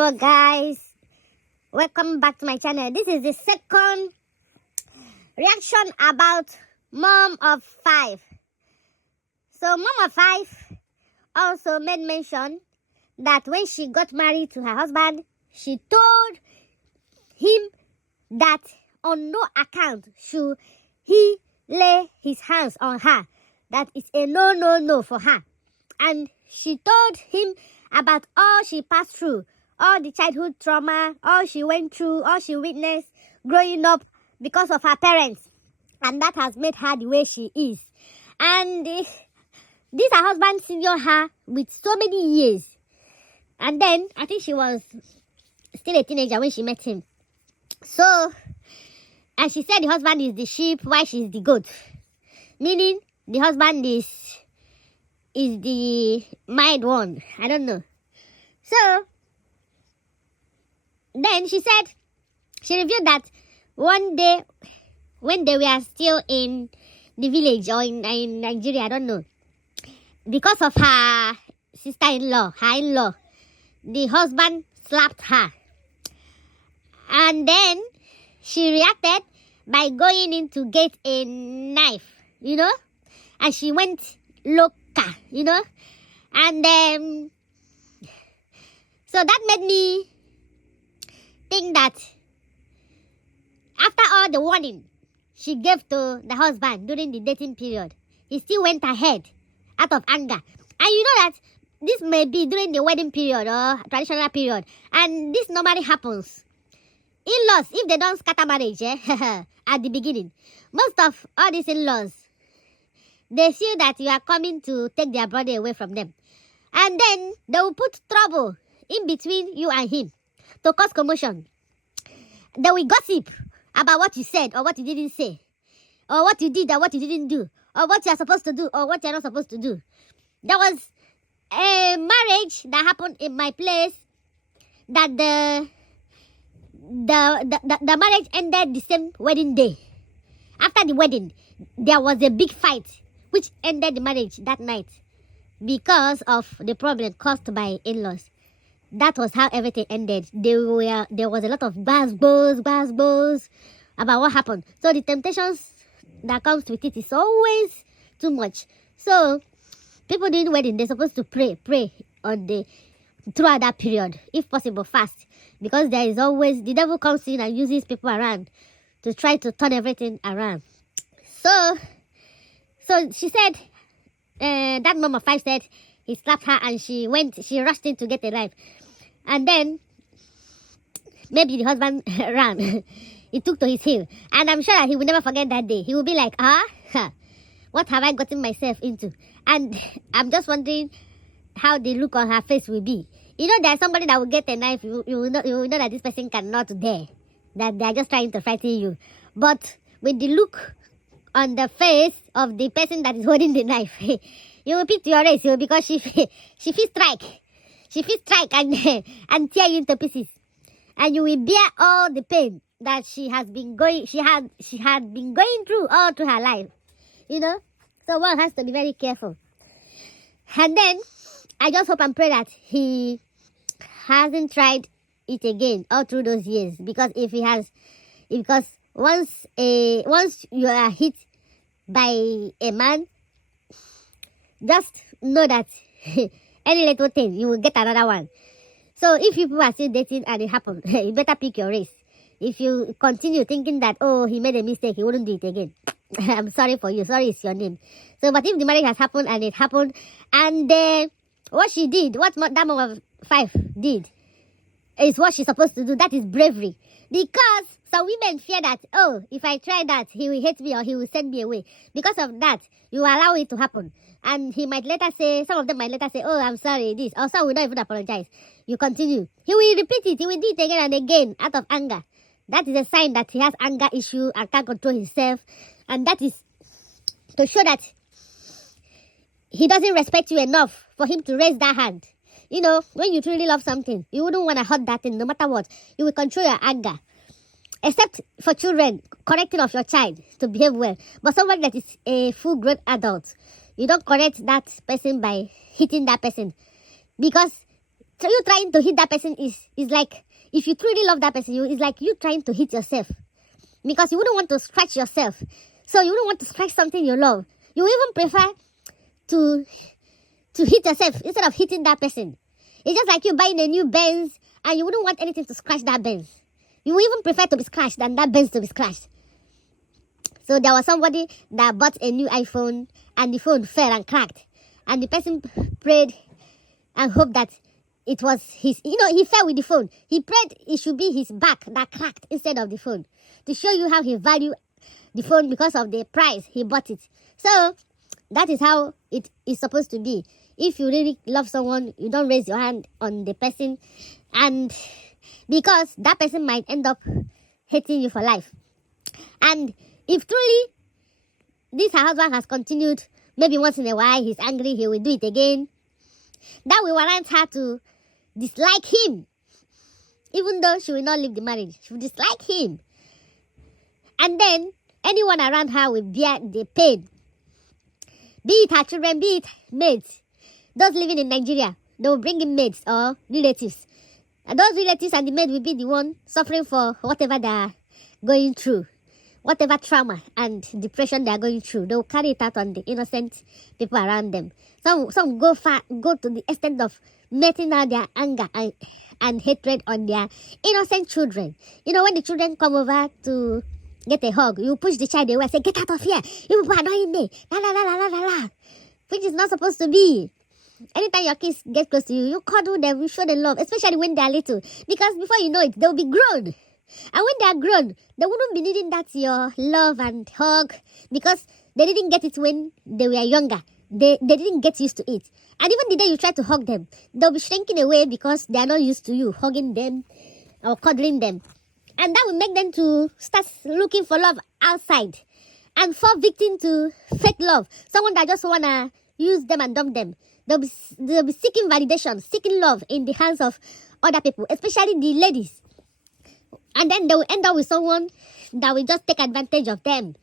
Hello guys, welcome back to my channel. This is the second reaction about Mom of 5. So Mom of 5 also made mention that when she got married to her husband, she told him that on no account should he lay his hands on her. That is a no for her. And she told him about all she passed through, all the childhood trauma, all she went through, all she witnessed growing up because of her parents. And that has made her the way she is. And this her husband senior her with so many years. And then, I think she was still a teenager when she met him. So, and she said the husband is the sheep while she's the goat. Meaning, the husband is the mild one. I don't know. So, then she said, she revealed that one day, when they were still in the village or in Nigeria, I don't know, because of her sister-in-law, her in-law, the husband slapped her. And then she reacted by going in to get a knife, and she went loca, and so that made me think that after all the warning she gave to the husband during the dating period, he still went ahead out of anger. And you know that this may be during the wedding period or traditional period, and this normally happens. In-laws, if they don't scatter marriage at the beginning, most of all these in-laws, they feel that you are coming to take their brother away from them. And then they will put trouble in between you and him to cause commotion. They will gossip about what you said or what you didn't say, or what you did or what you didn't do, or what you are supposed to do or what you are not supposed to do. There was a marriage that happened in my place that the marriage ended the same wedding day. After the wedding, there was a big fight which ended the marriage that night because of the problem caused by in-laws. That was how everything ended. There was a lot of buzz about what happened. So the temptations that comes with it is always too much. So people doing wedding, they're supposed to pray on throughout that period, if possible fast, because there is always the devil comes in and uses people around to try to turn everything around. So she said that Mom of 5 said he slapped her and she rushed in to get a knife. And then, maybe the husband ran. He took to his heel. And I'm sure that he will never forget that day. He will be like, what have I gotten myself into? And I'm just wondering how the look on her face will be. There's somebody that will get a knife. You will know that this person cannot dare. That they are just trying to frighten you. But with the look on the face of the person that is holding the knife, you will pick your race, because she will strike. She will strike and tear you into pieces. And you will bear all the pain that she had been going through all through her life. So one has to be very careful. And then I just hope and pray that he hasn't tried it again all through those years. Because once you are hit by a man, just know that any little thing, you will get another one. So if people are still dating and it happened, you better pick your race. If you continue thinking that, he made a mistake, he wouldn't do it again, I'm sorry for you. Sorry is your name. So, but if the marriage has happened and it happened, and what she did, what that Mom of 5 did, is what she's supposed to do. That is bravery. Because some women fear that, if I try that, he will hate me or he will send me away. Because of that, you allow it to happen. And he might later say, some of them might later say, I'm sorry, this. Or some will not even apologize. You continue. He will repeat it. He will do it again and again out of anger. That is a sign that he has anger issue and can't control himself. And that is to show that he doesn't respect you enough for him to raise that hand. When you truly love something, you wouldn't want to hurt that thing no matter what. You will control your anger. Except for children, correcting of your child to behave well. But somebody that is a full-grown adult, you don't correct that person by hitting that person. Because you trying to hit that person is like, if you truly love that person, it's like you trying to hit yourself. Because you wouldn't want to scratch yourself. So you wouldn't want to scratch something you love. You even prefer to hit yourself instead of hitting that person. It's just like you buying a new Benz and you wouldn't want anything to scratch that Benz. You would even prefer to be scratched than that Benz to be scratched. So there was somebody that bought a new iPhone and the phone fell and cracked. And the person prayed and hoped that it was his, he fell with the phone. He prayed it should be his back that cracked instead of the phone. To show you how he valued the phone because of the price he bought it. So that is how it is supposed to be. If you really love someone, you don't raise your hand on the person. And because that person might end up hating you for life. And if truly this husband has continued, maybe once in a while he's angry, he will do it again, that will warrant her to dislike him. Even though she will not leave the marriage, she will dislike him. And then anyone around her will bear the pain. Be it her children, be it maids. Those living in Nigeria, they will bring in maids or relatives. And those relatives and the maid will be the one suffering for whatever they are going through. Whatever trauma and depression they are going through, they will carry it out on the innocent people around them. Some go to the extent of letting out their anger and hatred on their innocent children. When the children come over to get a hug, you push the child away and say, "Get out of here! You people are annoying me!" La la la la la la la. Which is not supposed to be. Anytime your kids get close to you, you cuddle them, you show them love, especially when they are little. Because before you know it, they'll be grown. And when they are grown, they wouldn't be needing that your love and hug because they didn't get it when they were younger. They didn't get used to it. And even the day you try to hug them, they'll be shrinking away because they are not used to you hugging them or cuddling them. And that will make them to start looking for love outside and fall victim to fake love. Someone that just want to use them and dump them. They'll be seeking validation, seeking love in the hands of other people, especially the ladies. And then they will end up with someone that will just take advantage of them.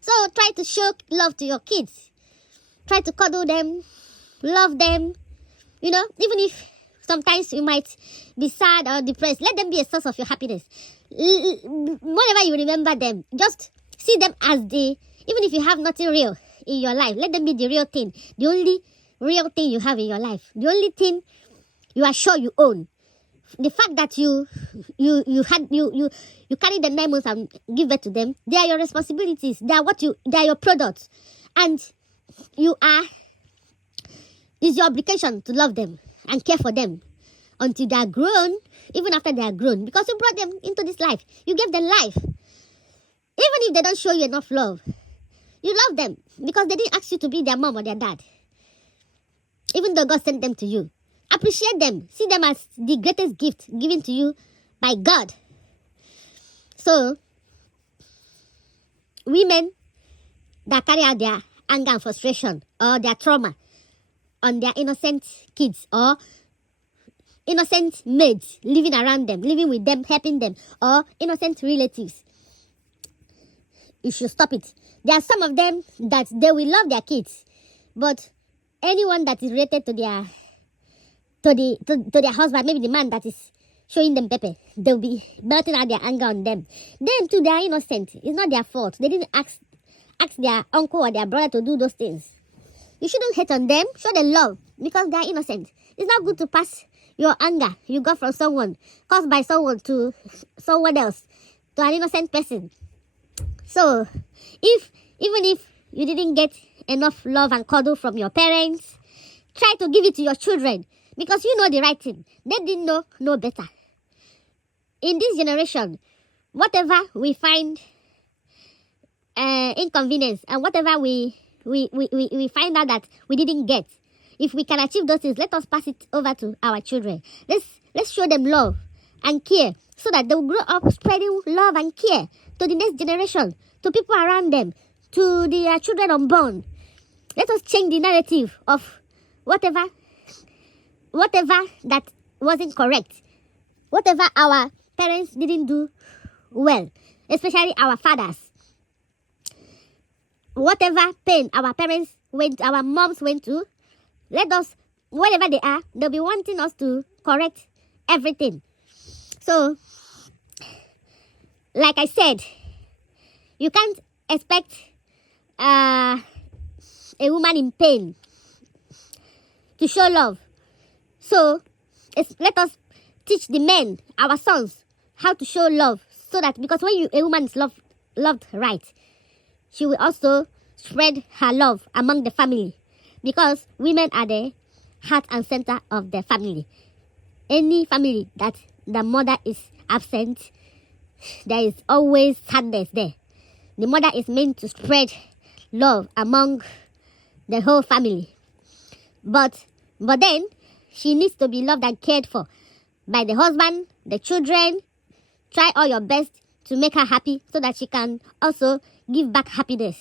So try to show love to your kids. Try to cuddle them, love them. Even if sometimes you might be sad or depressed, let them be a source of your happiness. Whenever you remember them, just see them as even if you have nothing real in your life, let them be the real thing. The only real thing you have in your life. The only thing you are sure you own. The fact that you carry the 9 months and give birth to them, they are your responsibilities. They are your products. And it's your obligation to love them and care for them until they are grown, even after they are grown. Because you brought them into this life. You gave them life. Even if they don't show you enough love, you love them because they didn't ask you to be their mom or their dad. Even though God sent them to you. Appreciate them. See them as the greatest gift given to you by God. So, women that carry out their anger and frustration or their trauma on their innocent kids or innocent maids living around them, living with them, helping them, or innocent relatives, you should stop it. There are some of them that they will love their kids, but anyone that is related to their husband, maybe the man that is showing them pepper, they'll be melting out their anger on them. Them too, they are innocent. It's not their fault. They didn't ask their uncle or their brother to do those things. You shouldn't hate on them. Show them love because they are innocent. It's not good to pass your anger you got from someone, caused by someone to someone else, to an innocent person. So, even if you didn't get enough love and cuddle from your parents, try to give it to your children because you know the right thing. They didn't know better. In this generation, whatever we find inconvenience and whatever we find out that we didn't get, if we can achieve those things, let us pass it over to our children. Let's show them love and care so that they will grow up spreading love and care to the next generation, to people around them, to their children unborn. Let us change the narrative of whatever that wasn't correct, whatever our parents didn't do well, especially our fathers. Whatever pain our moms went to, let us, wherever they are, they'll be wanting us to correct everything. So, like I said, you can't expect a woman in pain to show love. So, let us teach the men, our sons, how to show love. So that, because when a woman is loved right, she will also spread her love among the family. Because women are the heart and center of the family. Any family that the mother is absent, there is always sadness there. The mother is meant to spread love among the whole family. But then, she needs to be loved and cared for by the husband, the children. Try all your best to make her happy so that she can also give back happiness.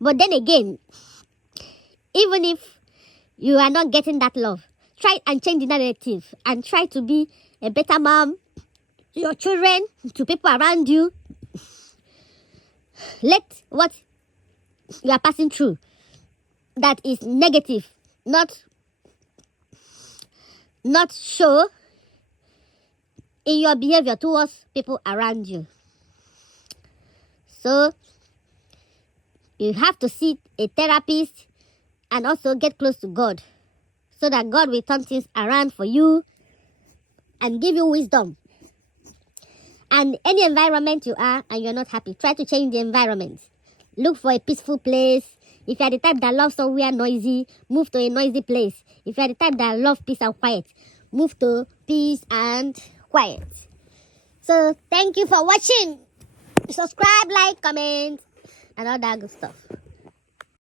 But then again, even if you are not getting that love, try and change the narrative and try to be a better mom to your children, to people around you. Let what you are passing through that is negative not show in your behavior towards people around you. So, you have to see a therapist and also get close to God so that God will turn things around for you and give you wisdom. And any environment you are and you're not happy, try to change the environment. Look for a peaceful place. If you're the type that loves somewhere noisy, move to a noisy place. If you're the type that loves peace and quiet, move to peace and quiet. So, thank you for watching. Subscribe, like, comment, and all that good stuff.